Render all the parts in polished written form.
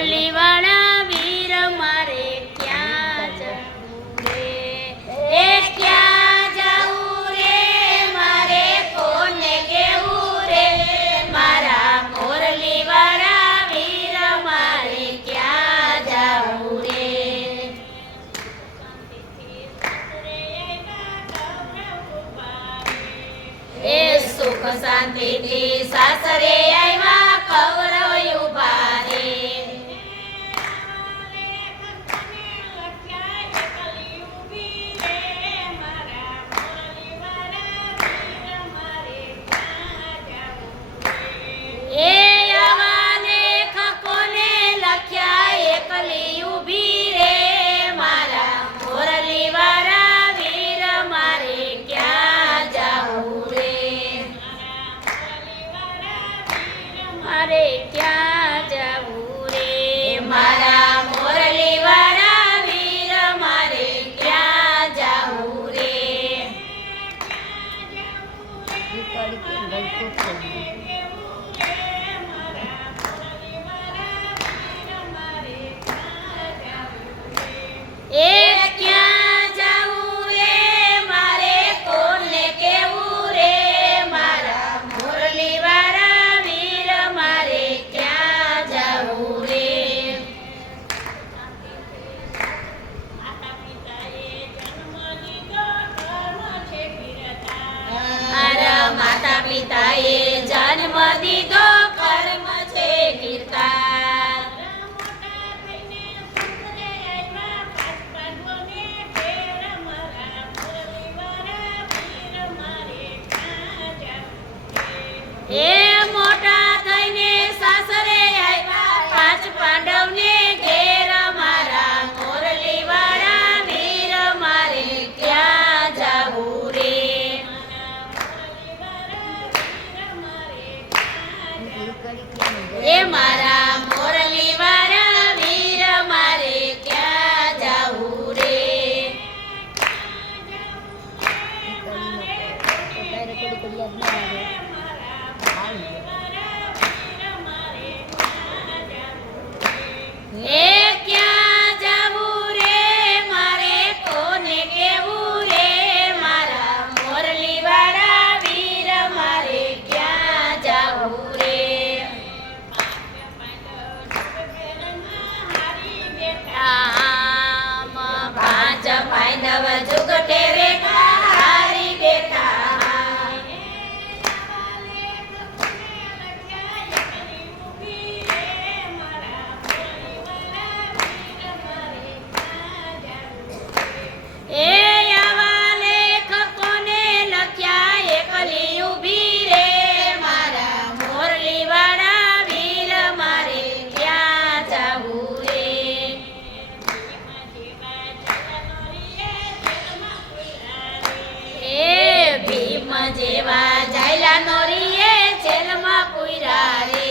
મોરલીવાળા વીર મારે ક્યાં જવું રે, એ ક્યાં જવું રે, મારે કોને કેવું રે, મારા મોરલીવાળા વીર મારે ક્યાં જવું રે. એ સુખ શાંતિથી સાસરે આવ્યા કૌરવ ઉભા રે. એ આવા લેખ કોને લખ્યા એકલી ઊભી રે, મારા મોરલીવાળા વીર મારે ક્યાં જાવું રે, મારે ક્યાં જાવું રે, મારા મોરલીવાળા વીર મારે ક્યાં જાવું રે. એ ક્યાં જાવું રે, મારે કોને કેવું રે, મારા મોરલીવાળા વીર મારે ક્યાં જાવું રે. મારા માતા પિતાએ જન્મ દીધો કર્મ છે કીર્તા. એ મોટા થઈને સાસરે આવ્યા પાંચ પાંડવને ઘેર, મારા મોરલીવાળા વીર મારે ક્યાં જાવું રે. એ મારા મોરલીવાળા વીર મારે ક્યાં જાવું રે. એ ક્યાં જાવું રે, મારે કોને કેવું રે, મારા મોરલીવાળા વીર મારે ક્યાં જાવું રે. આમ પાંચ પાંડવ જુગટે બેઠા હારી બેઠા. એ આવા લેખ કોને લખ્યા એકલી ઊભી રે, મારા મોરલીવાળા વીર મારે ક્યાં જાવું રે. એ ભીમ જેવા જાયલા નોરીએ જેલમાં પૂર્યા રે.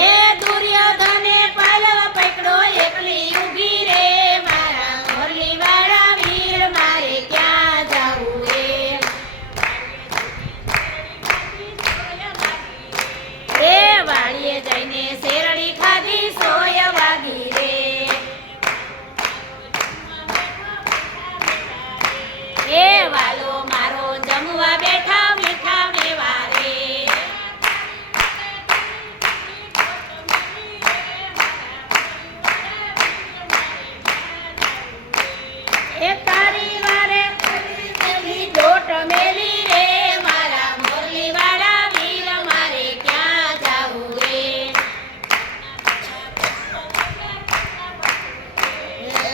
એ દુર્યોધને પાલવ પકડો એકલી ઊભી રે, મારા મોરલીવાળા વીર મારે ક્યાં જાવું રે. એ વાડીએ જઈને શેરડી ખાધી સોય વાગી રે. એ વાલો મારો જમવા બેઠા મીઠા મેવા રે. એ તારી વારે દોટ મેલી રે, મારા મોરલીવાળા વીર મારે ક્યાં જાવું રે.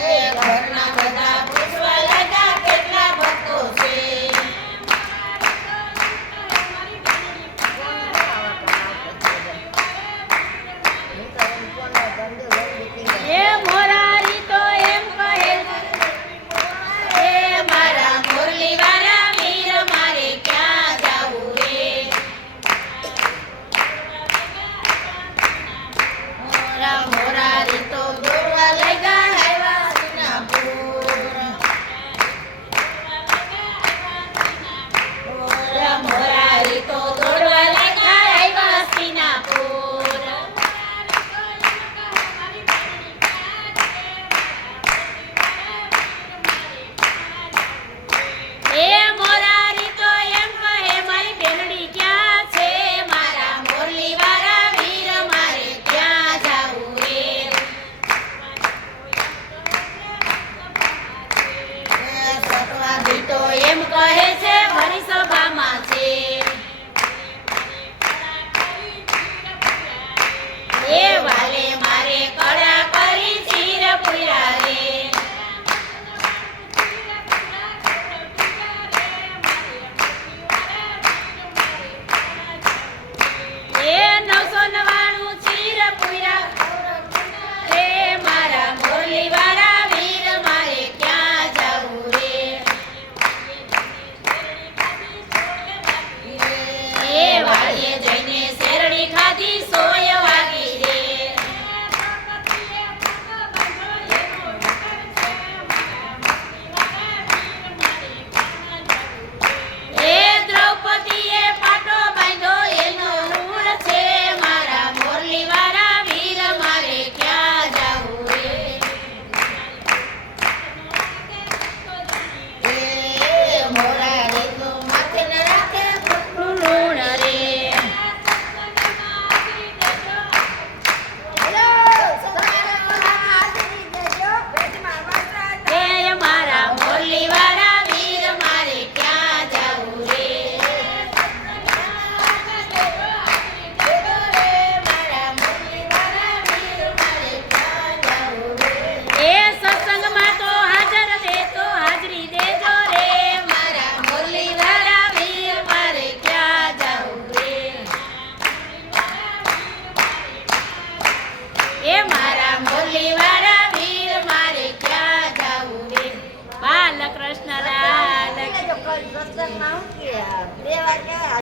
એ ઘરના બધા પૂછવા લાગ્યા કેટલા ભક્તો છે. એ મોરારી તો એમ કહે, એ મારા મોરલીવાળા વીર મારે ક્યાં જાવું રે. મોરારી તો દોરવા લઈ ગયા આવ્યા સિંગાપુર. એ